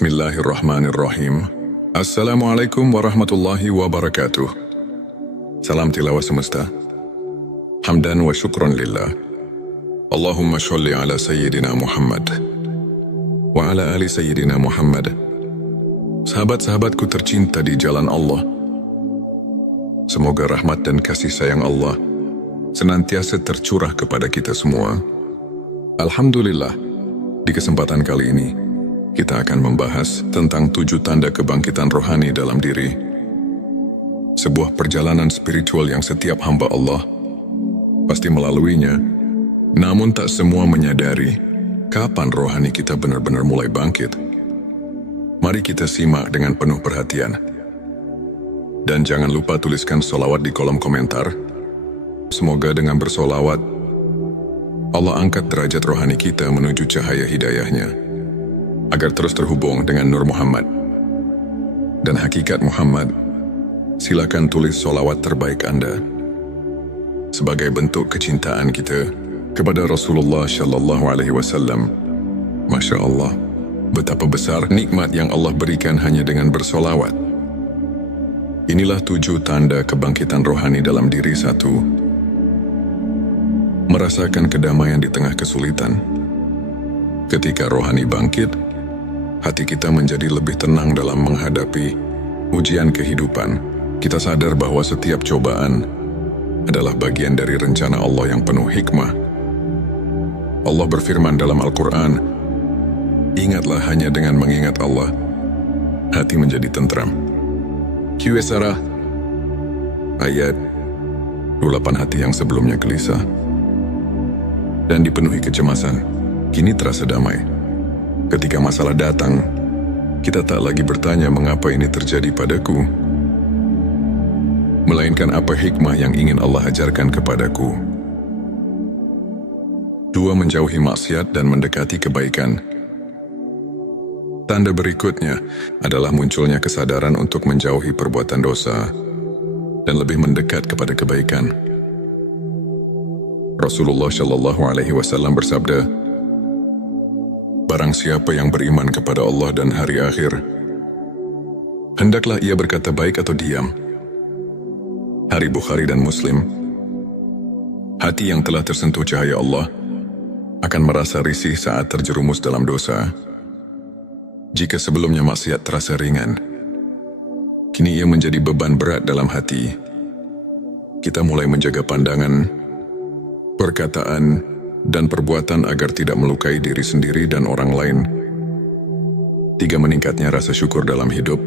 Bismillahirrahmanirrahim. Assalamualaikum warahmatullahi wabarakatuh. Salam tilawah semesta. Hamdan wa syukran lillah. Allahumma sholli ala Sayyidina Muhammad wa ala ali Sayyidina Muhammad. Sahabat-sahabatku tercinta di jalan Allah, semoga rahmat dan kasih sayang Allah senantiasa tercurah kepada kita semua. Alhamdulillah, di kesempatan kali ini kita akan membahas tentang 7 tanda kebangkitan rohani dalam diri. Sebuah perjalanan spiritual yang setiap hamba Allah pasti melaluinya, namun tak semua menyadari kapan rohani kita benar-benar mulai bangkit. Mari kita simak dengan penuh perhatian. Dan jangan lupa tuliskan sholawat di kolom komentar. Semoga dengan bersolawat, Allah angkat derajat rohani kita menuju cahaya hidayahnya, agar terus terhubung dengan Nur Muhammad dan hakikat Muhammad. Silakan tulis sholawat terbaik Anda sebagai bentuk kecintaan kita kepada Rasulullah Shallallahu Alaihi Wasallam. Masya Allah, betapa besar nikmat yang Allah berikan hanya dengan bersolawat. Inilah 7 tanda kebangkitan rohani dalam diri. 1. Merasakan kedamaian di tengah kesulitan. Ketika rohani bangkit, hati kita menjadi lebih tenang dalam menghadapi ujian kehidupan. Kita sadar bahwa setiap cobaan adalah bagian dari rencana Allah yang penuh hikmah. Allah berfirman dalam Al-Quran, "Ingatlah hanya dengan mengingat Allah, hati menjadi tentram." Qs ayat 28. Hati yang sebelumnya gelisah dan dipenuhi kecemasan, kini terasa damai. Ketika masalah datang, kita tak lagi bertanya mengapa ini terjadi padaku, melainkan apa hikmah yang ingin Allah ajarkan kepadaku. 2. Menjauhi maksiat dan mendekati kebaikan. Tanda berikutnya adalah munculnya kesadaran untuk menjauhi perbuatan dosa dan lebih mendekat kepada kebaikan. Rasulullah Shallallahu Alaihi Wasallam bersabda, "Barang siapa yang beriman kepada Allah dan hari akhir, hendaklah ia berkata baik atau diam." Hari Bukhari dan Muslim. Hati yang telah tersentuh cahaya Allah akan merasa risih saat terjerumus dalam dosa. Jika sebelumnya maksiat terasa ringan, kini ia menjadi beban berat dalam hati. Kita mulai menjaga pandangan, perkataan, dan perbuatan agar tidak melukai diri sendiri dan orang lain. 3. Meningkatnya rasa syukur dalam hidup.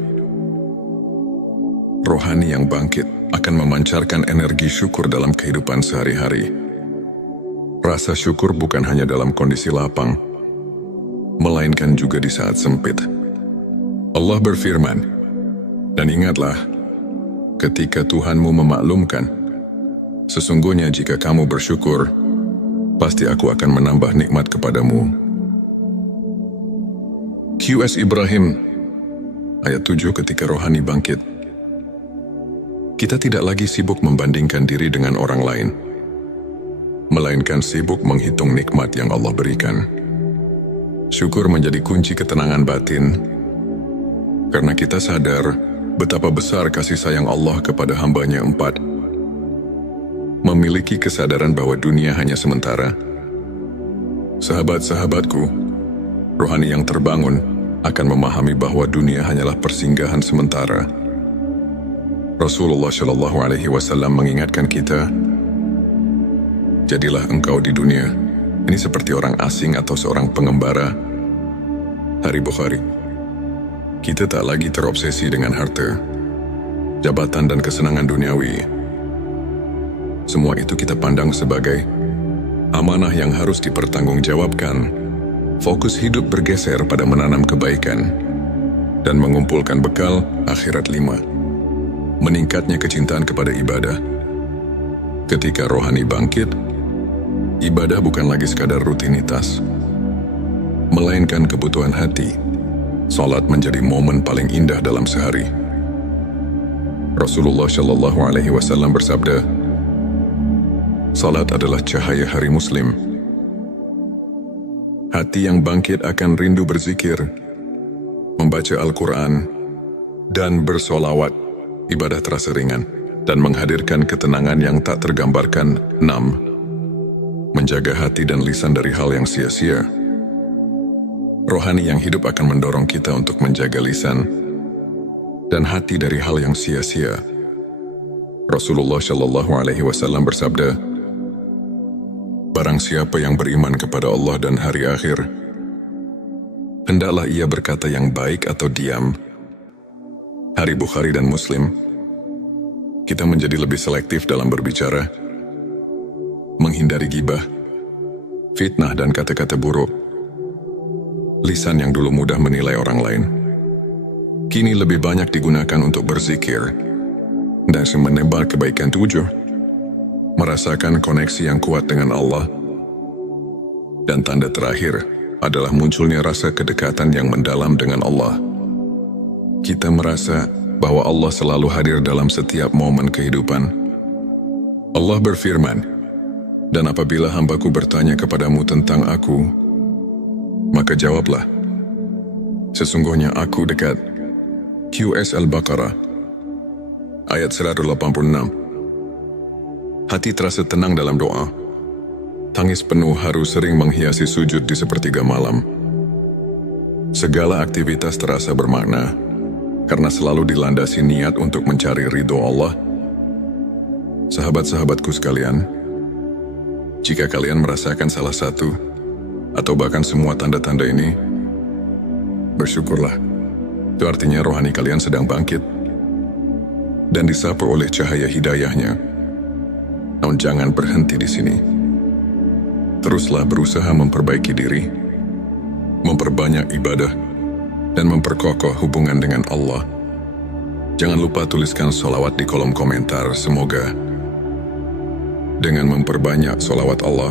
Rohani yang bangkit akan memancarkan energi syukur dalam kehidupan sehari-hari. Rasa syukur bukan hanya dalam kondisi lapang, melainkan juga di saat sempit. Allah berfirman, "Dan ingatlah, ketika Tuhanmu memaklumkan, sesungguhnya jika kamu bersyukur, pasti aku akan menambah nikmat kepadamu." Qs Ibrahim ayat 7. Ketika rohani bangkit, kita tidak lagi sibuk membandingkan diri dengan orang lain, melainkan sibuk menghitung nikmat yang Allah berikan. Syukur menjadi kunci ketenangan batin, karena kita sadar betapa besar kasih sayang Allah kepada hambanya. 4. Memiliki kesadaran bahwa dunia hanya sementara. Sahabat-sahabatku, rohani yang terbangun akan memahami bahwa dunia hanyalah persinggahan sementara. Rasulullah Shallallahu Alaihi Wasallam mengingatkan kita, "Jadilah engkau di dunia ini seperti orang asing atau seorang pengembara." Hari Bukhari. Kita tak lagi terobsesi dengan harta, jabatan, dan kesenangan duniawi. Semua itu kita pandang sebagai amanah yang harus dipertanggungjawabkan. Fokus hidup bergeser pada menanam kebaikan dan mengumpulkan bekal akhirat. 5. Meningkatnya kecintaan kepada ibadah. Ketika rohani bangkit, ibadah bukan lagi sekadar rutinitas, melainkan kebutuhan hati. Salat menjadi momen paling indah dalam sehari. Rasulullah Shallallahu Alaihi Wasallam bersabda, "Salat adalah cahaya hari Muslim." Hati yang bangkit akan rindu berzikir, membaca Al-Quran, dan bersolawat, ibadah terasa ringan dan menghadirkan ketenangan yang tak tergambarkan. 6. Menjaga hati dan lisan dari hal yang sia-sia. Rohani yang hidup akan mendorong kita untuk menjaga lisan dan hati dari hal yang sia-sia. Rasulullah Shallallahu Alaihi Wasallam bersabda, "Barang siapa yang beriman kepada Allah dan hari akhir, hendaklah ia berkata yang baik atau diam." Hari Bukhari dan Muslim. Kita menjadi lebih selektif dalam berbicara, menghindari gibah, fitnah dan kata-kata buruk. Lisan yang dulu mudah menilai orang lain, kini lebih banyak digunakan untuk berzikir dan menebar kebaikan tujuh, merasakan koneksi yang kuat dengan Allah. Dan tanda terakhir adalah munculnya rasa kedekatan yang mendalam dengan Allah. Kita merasa bahwa Allah selalu hadir dalam setiap momen kehidupan. Allah berfirman, "Dan apabila hambaku bertanya kepadamu tentang aku, maka jawablah, sesungguhnya aku dekat." QS Al-Baqarah, ayat 186. Hati terasa tenang dalam doa. Tangis penuh haru sering menghiasi sujud di sepertiga malam. Segala aktivitas terasa bermakna, karena selalu dilandasi niat untuk mencari ridho Allah. Sahabat-sahabatku sekalian, jika kalian merasakan salah satu atau bahkan semua tanda-tanda ini, bersyukurlah. Itu artinya rohani kalian sedang bangkit dan disapu oleh cahaya hidayahnya. Namun jangan berhenti di sini. Teruslah berusaha memperbaiki diri, memperbanyak ibadah, dan memperkokoh hubungan dengan Allah. Jangan lupa tuliskan sholawat di kolom komentar. Semoga dengan memperbanyak sholawat Allah,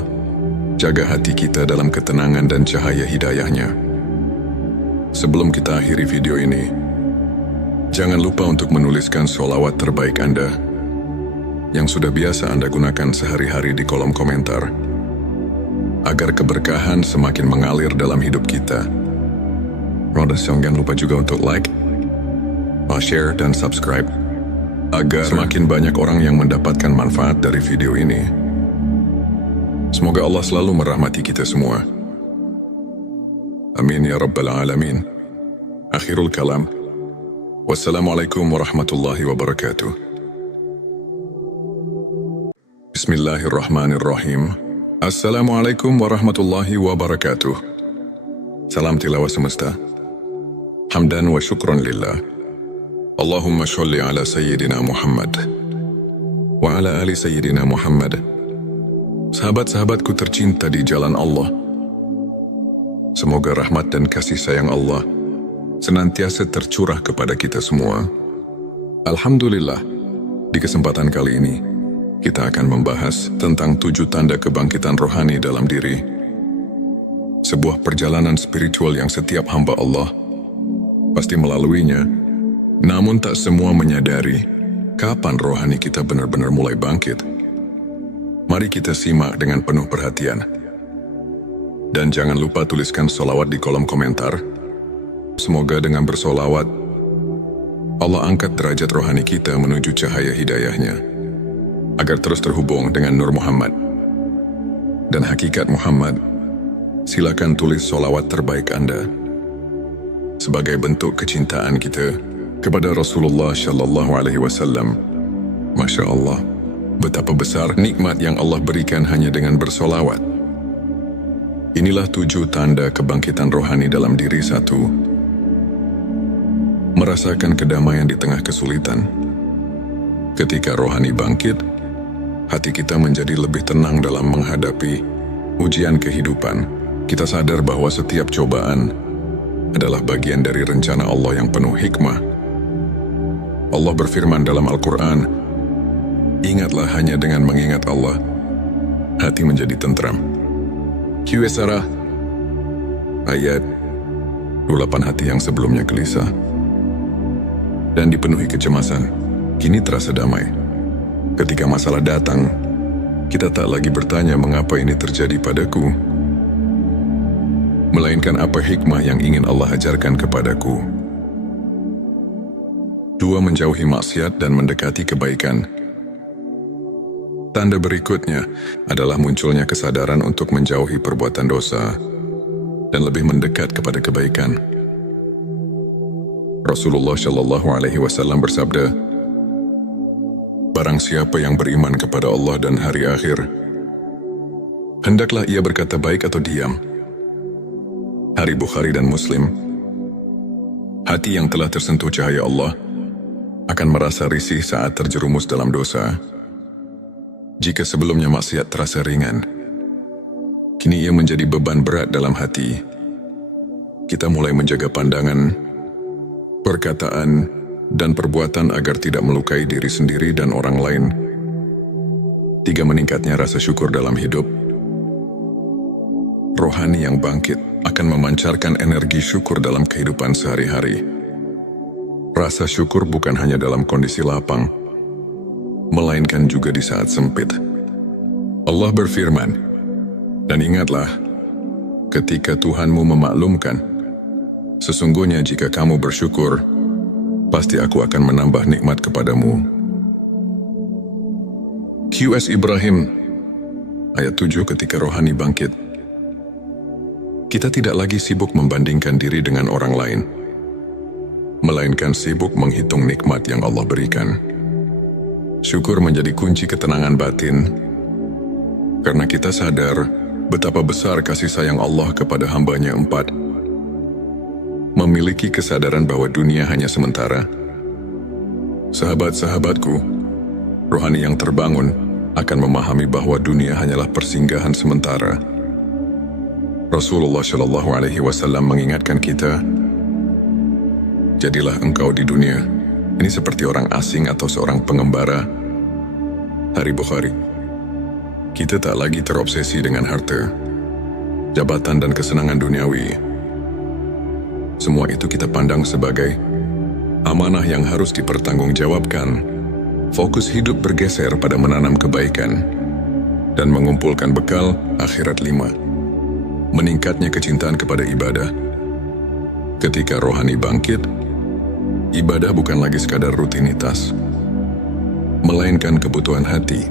jaga hati kita dalam ketenangan dan cahaya hidayahnya. Sebelum kita akhiri video ini, jangan lupa untuk menuliskan sholawat terbaik Anda yang sudah biasa Anda gunakan sehari-hari di kolom komentar, agar keberkahan semakin mengalir dalam hidup kita. Jangan lupa juga untuk like, share, dan subscribe, agar semakin banyak orang yang mendapatkan manfaat dari video ini. Semoga Allah selalu merahmati kita semua. Amin ya Rabbal Alamin. Akhirul kalam. Wassalamualaikum warahmatullahi wabarakatuh. Bismillahirrahmanirrahim. Assalamualaikum warahmatullahi wabarakatuh. Salam tilawah semesta. Hamdan wa syukron lillah. Allahumma sholli ala Sayyidina Muhammad wa ala ali Sayyidina Muhammad. Sahabat-sahabatku tercinta di jalan Allah, semoga rahmat dan kasih sayang Allah senantiasa tercurah kepada kita semua. Alhamdulillah, di kesempatan kali ini kita akan membahas tentang 7 tanda kebangkitan rohani dalam diri. Sebuah perjalanan spiritual yang setiap hamba Allah pasti melaluinya, namun tak semua menyadari kapan rohani kita benar-benar mulai bangkit. Mari kita simak dengan penuh perhatian. Dan jangan lupa tuliskan sholawat di kolom komentar. Semoga dengan bersolawat, Allah angkat derajat rohani kita menuju cahaya hidayahnya, agar terus terhubung dengan Nur Muhammad dan hakikat Muhammad. Silakan tulis sholawat terbaik Anda sebagai bentuk kecintaan kita kepada Rasulullah Shallallahu Alaihi Wasallam. Masya Allah, betapa besar nikmat yang Allah berikan hanya dengan bersolawat. Inilah 7 tanda kebangkitan rohani dalam diri. 1. Merasakan kedamaian di tengah kesulitan. Ketika rohani bangkit, hati kita menjadi lebih tenang dalam menghadapi ujian kehidupan. Kita sadar bahwa setiap cobaan adalah bagian dari rencana Allah yang penuh hikmah. Allah berfirman dalam Al-Quran, "Ingatlah hanya dengan mengingat Allah, hati menjadi tentram." QS ayat 28. Hati yang sebelumnya gelisah dan dipenuhi kecemasan, kini terasa damai. Ketika masalah datang, kita tak lagi bertanya mengapa ini terjadi padaku, melainkan apa hikmah yang ingin Allah ajarkan kepadaku. 2. Menjauhi maksiat dan mendekati kebaikan. Tanda berikutnya adalah munculnya kesadaran untuk menjauhi perbuatan dosa dan lebih mendekat kepada kebaikan. Rasulullah Shallallahu Alaihi Wasallam bersabda, "Barang siapa yang beriman kepada Allah dan hari akhir, hendaklah ia berkata baik atau diam." Hari Bukhari dan Muslim. Hati yang telah tersentuh cahaya Allah akan merasa risih saat terjerumus dalam dosa. Jika sebelumnya maksiat terasa ringan, kini ia menjadi beban berat dalam hati. Kita mulai menjaga pandangan, perkataan, dan perbuatan agar tidak melukai diri sendiri dan orang lain. 3. Meningkatnya rasa syukur dalam hidup. Rohani yang bangkit akan memancarkan energi syukur dalam kehidupan sehari-hari. Rasa syukur bukan hanya dalam kondisi lapang, melainkan juga di saat sempit. Allah berfirman, "Dan ingatlah, ketika Tuhanmu memaklumkan, sesungguhnya jika kamu bersyukur, pasti aku akan menambah nikmat kepadamu." QS Ibrahim, ayat 7. Ketika rohani bangkit, kita tidak lagi sibuk membandingkan diri dengan orang lain, melainkan sibuk menghitung nikmat yang Allah berikan. Syukur menjadi kunci ketenangan batin, karena kita sadar betapa besar kasih sayang Allah kepada hamba-Nya. 4. Memiliki kesadaran bahwa dunia hanya sementara. Sahabat-sahabatku, rohani yang terbangun akan memahami bahwa dunia hanyalah persinggahan sementara. Rasulullah Shallallahu Alaihi Wasallam mengingatkan kita, "Jadilah engkau di dunia ini seperti orang asing atau seorang pengembara." Hari Bukhari. Kita tak lagi terobsesi dengan harta, jabatan, dan kesenangan duniawi. Semua itu kita pandang sebagai amanah yang harus dipertanggungjawabkan. Fokus hidup bergeser pada menanam kebaikan dan mengumpulkan bekal akhirat. 5. Meningkatnya kecintaan kepada ibadah. Ketika rohani bangkit, ibadah bukan lagi sekadar rutinitas, melainkan kebutuhan hati.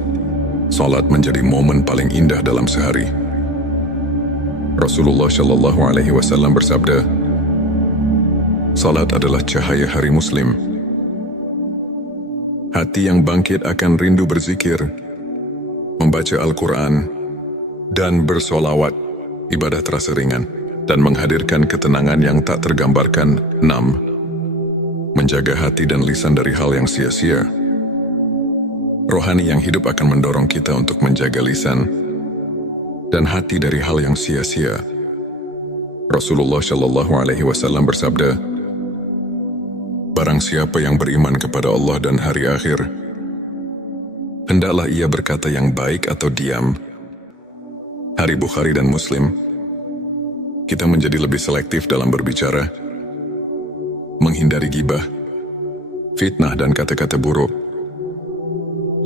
Salat menjadi momen paling indah dalam sehari. Rasulullah Shallallahu Alaihi Wasallam bersabda, "Salat adalah cahaya hari Muslim." Hati yang bangkit akan rindu berzikir, membaca Al-Quran, dan bersolawat. Ibadah terasa ringan dan menghadirkan ketenangan yang tak tergambarkan. 6. Menjaga hati dan lisan dari hal yang sia-sia. Rohani yang hidup akan mendorong kita untuk menjaga lisan dan hati dari hal yang sia-sia. Rasulullah Shallallahu Alaihi Wasallam bersabda, "Barang siapa yang beriman kepada Allah dan hari akhir, hendaklah ia berkata yang baik atau diam." Hari Bukhari dan Muslim. Kita menjadi lebih selektif dalam berbicara, menghindari gibah, fitnah, dan kata-kata buruk.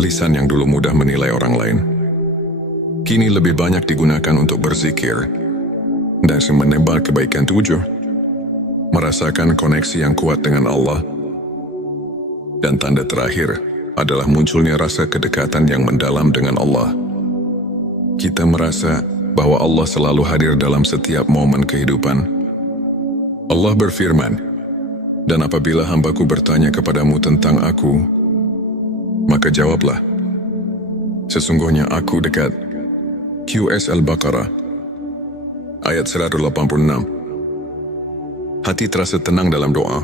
Lisan yang dulu mudah menilai orang lain, kini lebih banyak digunakan untuk berzikir dan menebar kebaikan. 7. Merasakan koneksi yang kuat dengan Allah. Dan tanda terakhir adalah munculnya rasa kedekatan yang mendalam dengan Allah. Kita merasa bahwa Allah selalu hadir dalam setiap momen kehidupan. Allah berfirman, "Dan apabila hambaku bertanya kepadamu tentang aku, maka jawablah, sesungguhnya aku dekat." QS Al-Baqarah, ayat 186. Hati terasa tenang dalam doa.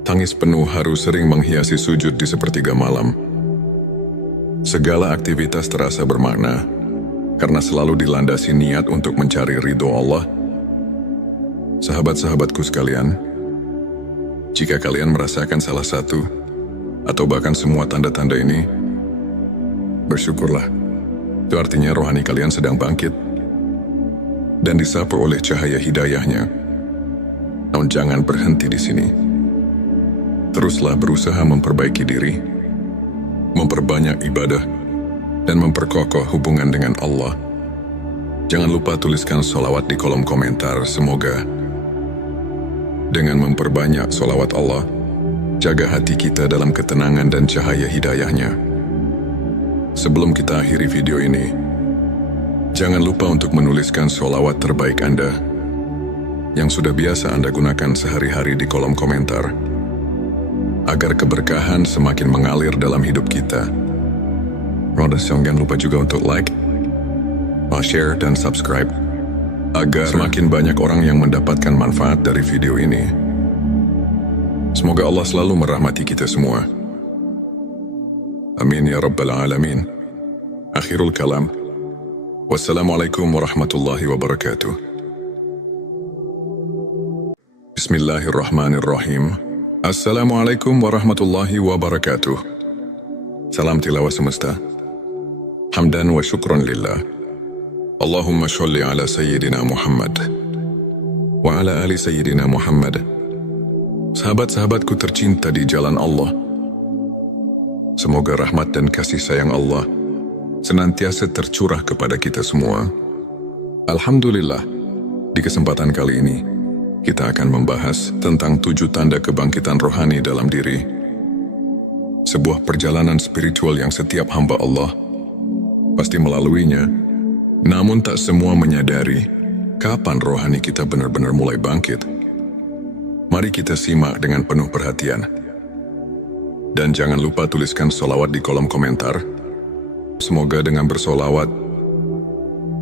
Tangis penuh haru sering menghiasi sujud di sepertiga malam. Segala aktivitas terasa bermakna, karena selalu dilandasi niat untuk mencari ridho Allah. Sahabat-sahabatku sekalian, jika kalian merasakan salah satu atau bahkan semua tanda-tanda ini, bersyukurlah. Itu artinya rohani kalian sedang bangkit dan disapu oleh cahaya hidayahnya. Namun jangan berhenti di sini. Teruslah berusaha memperbaiki diri, memperbanyak ibadah, dan memperkokoh hubungan dengan Allah. Jangan lupa tuliskan sholawat di kolom komentar. Semoga dengan memperbanyak sholawat Allah, jaga hati kita dalam ketenangan dan cahaya hidayahnya. Sebelum kita akhiri video ini, jangan lupa untuk menuliskan sholawat terbaik Anda yang sudah biasa Anda gunakan sehari-hari di kolom komentar, agar keberkahan semakin mengalir dalam hidup kita. Jangan lupa juga untuk like, share, dan subscribe, agar semakin banyak orang yang mendapatkan manfaat dari video ini. Semoga Allah selalu merahmati kita semua. Amin ya Rabbal Alamin. Akhirul kalam. Wassalamualaikum warahmatullahi wabarakatuh. Bismillahirrahmanirrahim. Assalamualaikum warahmatullahi wabarakatuh. Salam tilawah semesta. Hamdan wa syukron lillah. Allahumma sholli ala Sayyidina Muhammad wa ala ali Sayyidina Muhammad. Sahabat-sahabatku tercinta di jalan Allah, semoga rahmat dan kasih sayang Allah senantiasa tercurah kepada kita semua. Alhamdulillah, di kesempatan kali ini, kita akan membahas tentang 7 tanda kebangkitan rohani dalam diri. Sebuah perjalanan spiritual yang setiap hamba Allah pasti melaluinya, namun tak semua menyadari kapan rohani kita benar-benar mulai bangkit. Mari kita simak dengan penuh perhatian. Dan jangan lupa tuliskan sholawat di kolom komentar. Semoga dengan bersolawat,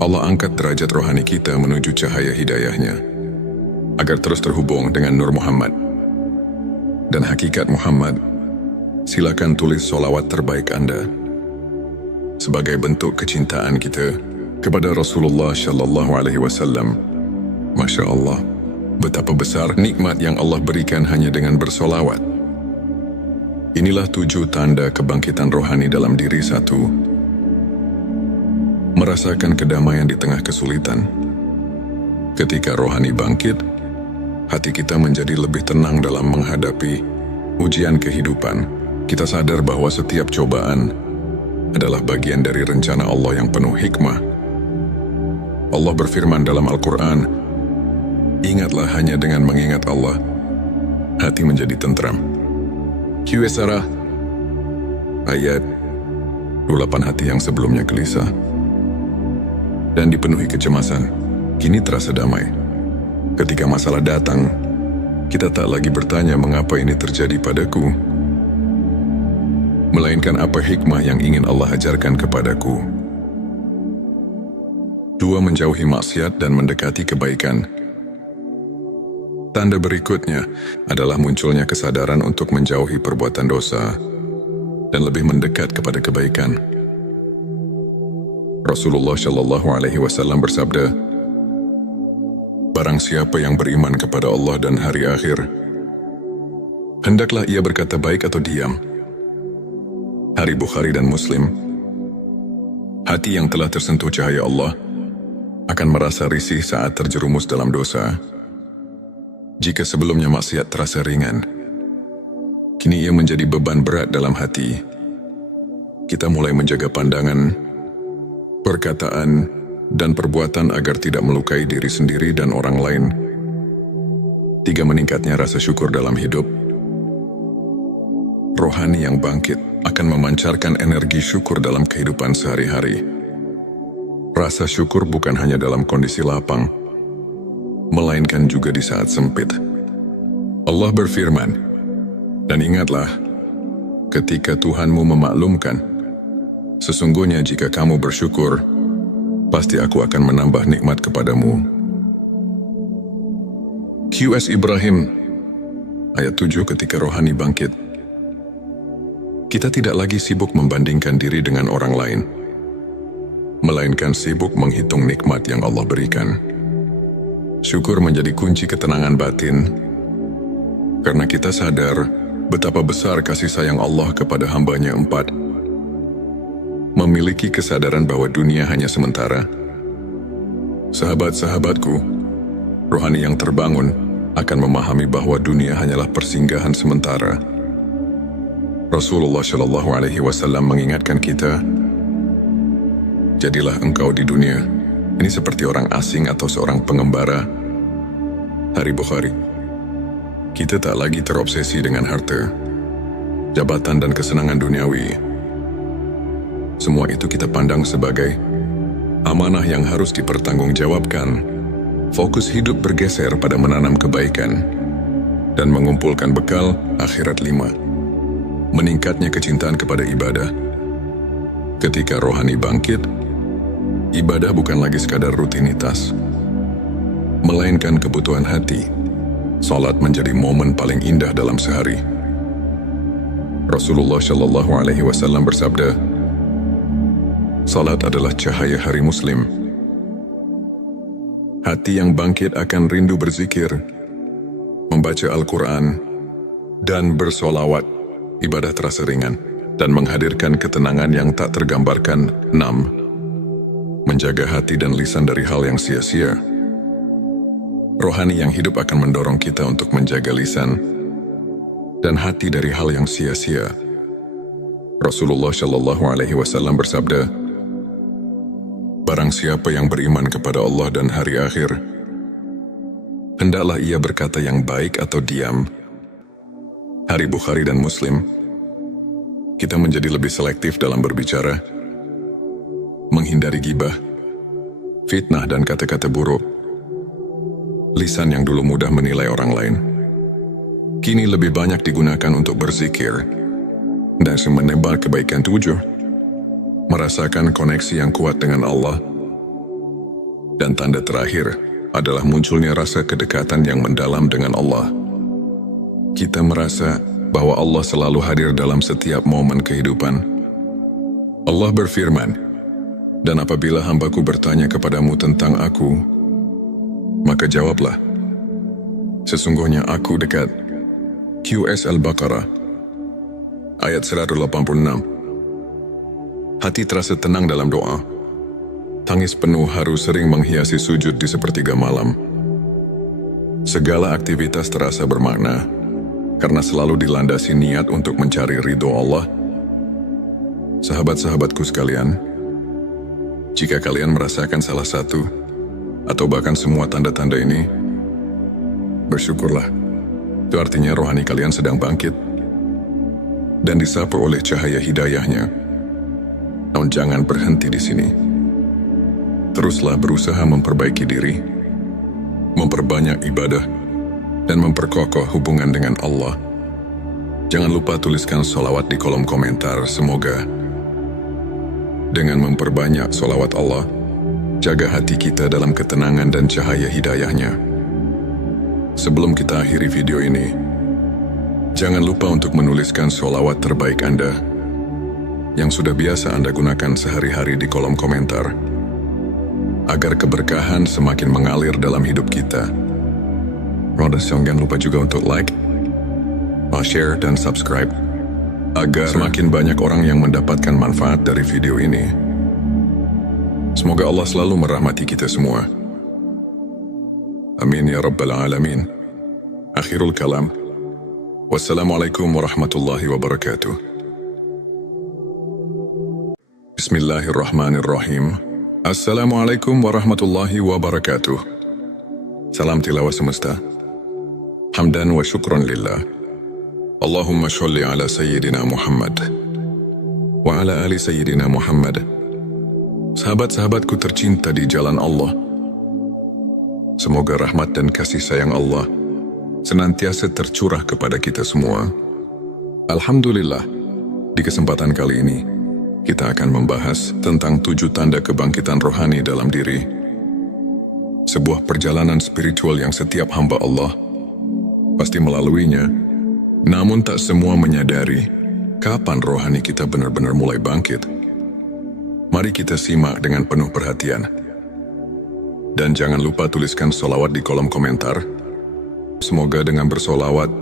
Allah angkat derajat rohani kita menuju cahaya hidayahnya, agar terus terhubung dengan Nur Muhammad dan hakikat Muhammad. Silakan tulis sholawat terbaik Anda sebagai bentuk kecintaan kita kepada Rasulullah Shallallahu Alaihi Wasallam. Masya Allah, betapa besar nikmat yang Allah berikan hanya dengan bersolawat. Inilah 7 tanda kebangkitan rohani dalam diri. 1. Merasakan kedamaian di tengah kesulitan. Ketika rohani bangkit, hati kita menjadi lebih tenang dalam menghadapi ujian kehidupan. Kita sadar bahwa setiap cobaan adalah bagian dari rencana Allah yang penuh hikmah. Allah berfirman dalam Al-Quran, ingatlah hanya dengan mengingat Allah, hati menjadi tentram. Qs ayat 28. Hati yang sebelumnya gelisah dan dipenuhi kecemasan, kini terasa damai. Ketika masalah datang, kita tak lagi bertanya mengapa ini terjadi padaku, melainkan apa hikmah yang ingin Allah ajarkan kepadaku. 2. Menjauhi maksiat dan mendekati kebaikan. Tanda berikutnya adalah munculnya kesadaran untuk menjauhi perbuatan dosa dan lebih mendekat kepada kebaikan. Rasulullah Shallallahu Alaihi Wasallam bersabda, barang siapa yang beriman kepada Allah dan hari akhir, hendaklah ia berkata baik atau diam. Hari Bukhari dan Muslim. Hati yang telah tersentuh cahaya Allah akan merasa risih saat terjerumus dalam dosa. Jika sebelumnya maksiat terasa ringan, kini ia menjadi beban berat dalam hati. Kita mulai menjaga pandangan, perkataan, dan perbuatan agar tidak melukai diri sendiri dan orang lain. 3. Meningkatnya rasa syukur dalam hidup. Rohani yang bangkit akan memancarkan energi syukur dalam kehidupan sehari-hari. Rasa syukur bukan hanya dalam kondisi lapang, melainkan juga di saat sempit. Allah berfirman, dan ingatlah, ketika Tuhanmu memaklumkan, sesungguhnya jika kamu bersyukur, pasti aku akan menambah nikmat kepadamu. Qs Ibrahim, ayat 7. Ketika rohani bangkit, kita tidak lagi sibuk membandingkan diri dengan orang lain, melainkan sibuk menghitung nikmat yang Allah berikan. Syukur menjadi kunci ketenangan batin, karena kita sadar betapa besar kasih sayang Allah kepada hambanya. 4. Memiliki kesadaran bahwa dunia hanya sementara. Sahabat-sahabatku, rohani yang terbangun akan memahami bahwa dunia hanyalah persinggahan sementara. Rasulullah Shallallahu Alaihi Wasallam mengingatkan kita, jadilah engkau di dunia ini seperti orang asing atau seorang pengembara. Hari Bukhari. Kita tak lagi terobsesi dengan harta, jabatan dan kesenangan duniawi. Semua itu kita pandang sebagai amanah yang harus dipertanggungjawabkan. Fokus hidup bergeser pada menanam kebaikan dan mengumpulkan bekal akhirat 5. Meningkatnya kecintaan kepada ibadah. Ketika rohani bangkit, ibadah bukan lagi sekadar rutinitas, melainkan kebutuhan hati. Salat menjadi momen paling indah dalam sehari. Rasulullah Shallallahu Alaihi Wasallam bersabda, salat adalah cahaya hari Muslim. Hati yang bangkit akan rindu berzikir, membaca Al-Quran, dan bersolawat. Ibadah terasa ringan dan menghadirkan ketenangan yang tak tergambarkan. 6. Menjaga hati dan lisan dari hal yang sia-sia. Rohani yang hidup akan mendorong kita untuk menjaga lisan dan hati dari hal yang sia-sia. Rasulullah Shallallahu Alaihi Wasallam bersabda, barang siapa yang beriman kepada Allah dan hari akhir, hendaklah ia berkata yang baik atau diam. Hari Bukhari dan Muslim. Kita menjadi lebih selektif dalam berbicara, menghindari gibah, fitnah dan kata-kata buruk. Lisan yang dulu mudah menilai orang lain, kini lebih banyak digunakan untuk berzikir dan menebar kebaikan. 7. Merasakan koneksi yang kuat dengan Allah. Dan tanda terakhir adalah munculnya rasa kedekatan yang mendalam dengan Allah. Kita merasa bahwa Allah selalu hadir dalam setiap momen kehidupan. Allah berfirman, dan apabila hambaku bertanya kepadamu tentang aku, maka jawablah, sesungguhnya aku dekat. QS Al-Baqarah ayat 186. Hati terasa tenang dalam doa. Tangis penuh haru sering menghiasi sujud di sepertiga malam. Segala aktivitas terasa bermakna karena selalu dilandasi niat untuk mencari ridho Allah. Sahabat-sahabatku sekalian, jika kalian merasakan salah satu atau bahkan semua tanda-tanda ini, bersyukurlah. Itu artinya rohani kalian sedang bangkit dan disapu oleh cahaya hidayahnya. Namun jangan berhenti di sini. Teruslah berusaha memperbaiki diri, memperbanyak ibadah, dan memperkokoh hubungan dengan Allah. Jangan lupa tuliskan sholawat di kolom komentar. Semoga dengan memperbanyak sholawat Allah, jaga hati kita dalam ketenangan dan cahaya hidayahnya. Sebelum kita akhiri video ini, jangan lupa untuk menuliskan sholawat terbaik Anda yang sudah biasa Anda gunakan sehari-hari di kolom komentar, agar keberkahan semakin mengalir dalam hidup kita. Jangan lupa juga untuk like, share, dan subscribe, agar semakin banyak orang yang mendapatkan manfaat dari video ini. Semoga Allah selalu merahmati kita semua. Amin ya Rabbal Alamin. Akhirul kalam. Wassalamualaikum warahmatullahi wabarakatuh. Bismillahirrahmanirrahim. Assalamualaikum warahmatullahi wabarakatuh. Salam tilawah semesta. Hamdan wa syukran lillah. Allahumma sholli ala Sayyidina Muhammad wa ala ali Sayyidina Muhammad. Sahabat-sahabatku tercinta di jalan Allah, semoga rahmat dan kasih sayang Allah senantiasa tercurah kepada kita semua. Alhamdulillah, di kesempatan kali ini kita akan membahas tentang 7 tanda kebangkitan rohani dalam diri. Sebuah perjalanan spiritual yang setiap hamba Allah pasti melaluinya, namun tak semua menyadari kapan rohani kita benar-benar mulai bangkit. Mari kita simak dengan penuh perhatian. Dan jangan lupa tuliskan sholawat di kolom komentar. Semoga dengan bersolawat,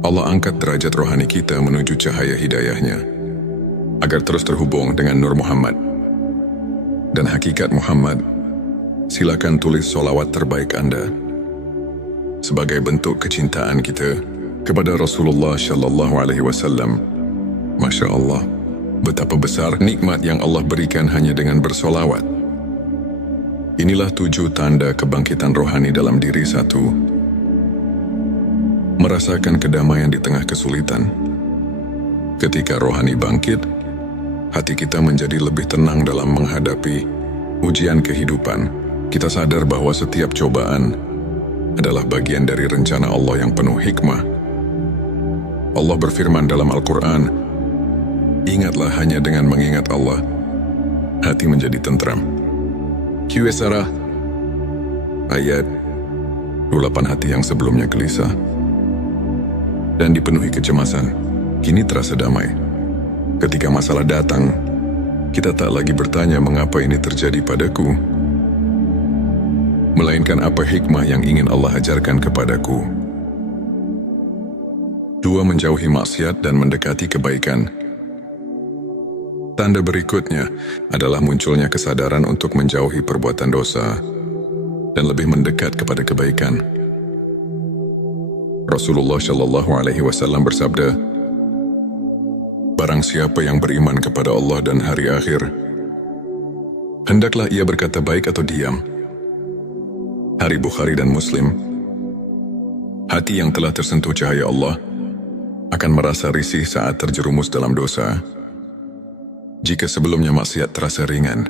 Allah angkat derajat rohani kita menuju cahaya hidayahnya, agar terus terhubung dengan Nur Muhammad dan hakikat Muhammad. Silakan tulis sholawat terbaik Anda sebagai bentuk kecintaan kita kepada Rasulullah Shallallahu Alaihi Wasallam. Masya Allah, betapa besar nikmat yang Allah berikan hanya dengan bersolawat. Inilah 7 tanda kebangkitan rohani dalam diri. 1. Merasakan kedamaian di tengah kesulitan. Ketika rohani bangkit, hati kita menjadi lebih tenang dalam menghadapi ujian kehidupan. Kita sadar bahwa setiap cobaan adalah bagian dari rencana Allah yang penuh hikmah. Allah berfirman dalam Al-Quran, "Ingatlah hanya dengan mengingat Allah, hati menjadi tentram." Qs ayat 28. Hati yang sebelumnya gelisah dan dipenuhi kecemasan, kini terasa damai. Ketika masalah datang, kita tak lagi bertanya mengapa ini terjadi padaku, melainkan apa hikmah yang ingin Allah ajarkan kepadaku. 2. Menjauhi maksiat dan mendekati kebaikan. Tanda berikutnya adalah munculnya kesadaran untuk menjauhi perbuatan dosa dan lebih mendekat kepada kebaikan. Rasulullah Shallallahu Alaihi Wasallam bersabda, "Barang siapa yang beriman kepada Allah dan hari akhir, hendaklah ia berkata baik atau diam." Hari Bukhari dan Muslim. Hati yang telah tersentuh cahaya Allah akan merasa risih saat terjerumus dalam dosa. Jika sebelumnya maksiat terasa ringan,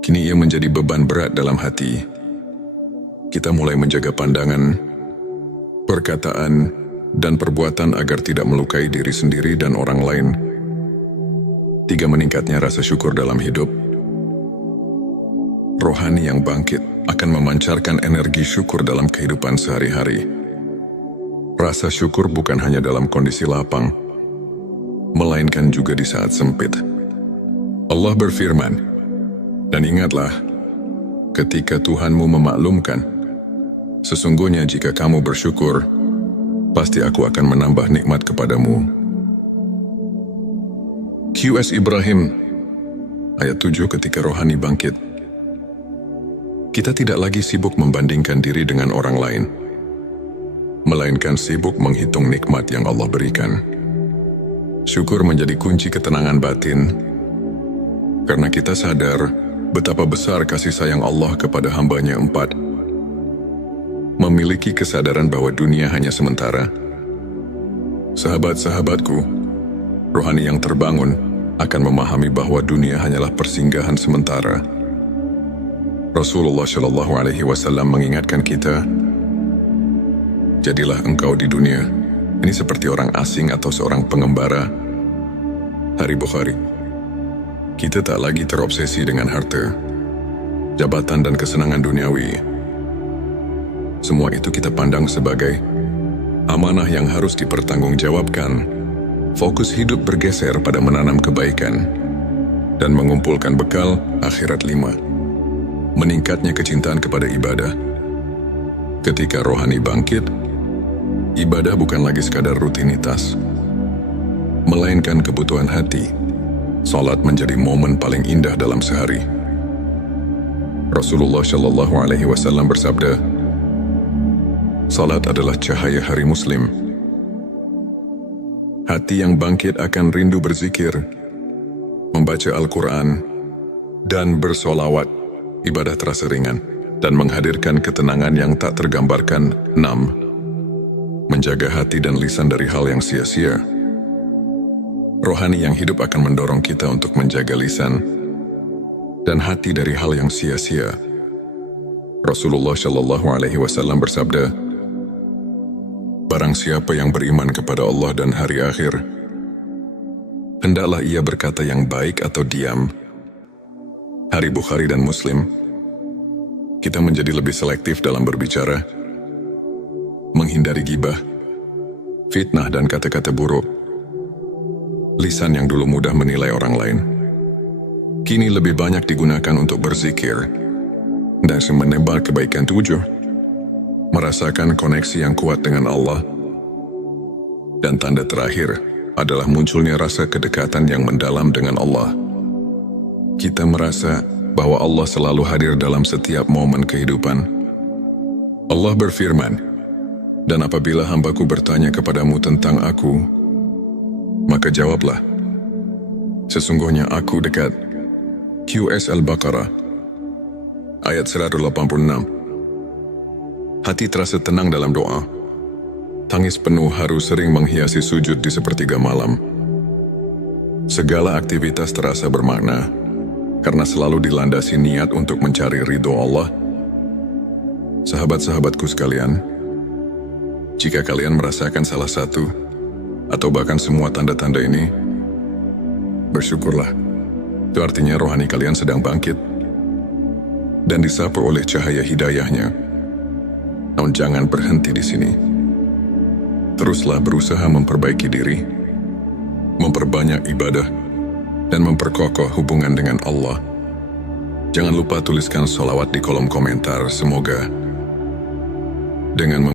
kini ia menjadi beban berat dalam hati. Kita mulai menjaga pandangan, perkataan, dan perbuatan agar tidak melukai diri sendiri dan orang lain. 3. Meningkatnya rasa syukur dalam hidup. Rohani yang bangkit akan memancarkan energi syukur dalam kehidupan sehari-hari. Rasa syukur bukan hanya dalam kondisi lapang, melainkan juga di saat sempit. Allah berfirman, "Dan ingatlah, ketika Tuhanmu memaklumkan, sesungguhnya jika kamu bersyukur, pasti aku akan menambah nikmat kepadamu." Qs Ibrahim, ayat 7. Ketika rohani bangkit, kita tidak lagi sibuk membandingkan diri dengan orang lain, melainkan sibuk menghitung nikmat yang Allah berikan. Syukur menjadi kunci ketenangan batin, karena kita sadar betapa besar kasih sayang Allah kepada hamba-Nya. 4. Memiliki kesadaran bahwa dunia hanya sementara. Sahabat-sahabatku, rohani yang terbangun akan memahami bahwa dunia hanyalah persinggahan sementara. Rasulullah Shallallahu Alaihi Wasallam mengingatkan kita, "Jadilah engkau di dunia ini seperti orang asing atau seorang pengembara." Hari Bukhari. Kita tak lagi terobsesi dengan harta, jabatan, dan kesenangan duniawi. Semua itu kita pandang sebagai amanah yang harus dipertanggungjawabkan. Fokus hidup bergeser pada menanam kebaikan dan mengumpulkan bekal akhirat. 5. Meningkatnya kecintaan kepada ibadah. Ketika rohani bangkit, ibadah bukan lagi sekadar rutinitas, melainkan kebutuhan hati. Salat menjadi momen paling indah dalam sehari. Rasulullah Shallallahu Alaihi Wasallam bersabda, "Salat adalah cahaya hari Muslim." Hati yang bangkit akan rindu berzikir, membaca Al-Quran, dan bersolawat. Ibadah terasa ringan dan menghadirkan ketenangan yang tak tergambarkan. 6. Menjaga hati dan lisan dari hal yang sia-sia. Rohani yang hidup akan mendorong kita untuk menjaga lisan dan hati dari hal yang sia-sia. Rasulullah Shallallahu Alaihi Wasallam bersabda, "Barang siapa yang beriman kepada Allah dan hari akhir, hendaklah ia berkata yang baik atau diam." Hari Bukhari dan Muslim. Kita menjadi lebih selektif dalam berbicara, menghindari gibah, fitnah, dan kata-kata buruk. Lisan yang dulu mudah menilai orang lain, kini lebih banyak digunakan untuk berzikir dan menebar kebaikan. 7. Merasakan koneksi yang kuat dengan Allah. Dan tanda terakhir adalah munculnya rasa kedekatan yang mendalam dengan Allah. Kita merasa bahwa Allah selalu hadir dalam setiap momen kehidupan. Allah berfirman, "Dan apabila hambaku bertanya kepadamu tentang aku, maka jawablah, sesungguhnya aku dekat." Qs Al-Baqarah, ayat 186. Hati terasa tenang dalam doa. Tangis penuh haru sering menghiasi sujud di sepertiga malam. Segala aktivitas terasa bermakna, karena selalu dilandasi niat untuk mencari ridho Allah. Sahabat-sahabatku sekalian, jika kalian merasakan salah satu, atau bahkan semua tanda-tanda ini, bersyukurlah. Itu artinya rohani kalian sedang bangkit, dan disapu oleh cahaya hidayahnya. Namun jangan berhenti di sini. Teruslah berusaha memperbaiki diri, memperbanyak ibadah, dan memperkokoh hubungan dengan Allah. Jangan lupa tuliskan sholawat di kolom komentar. Semoga dengan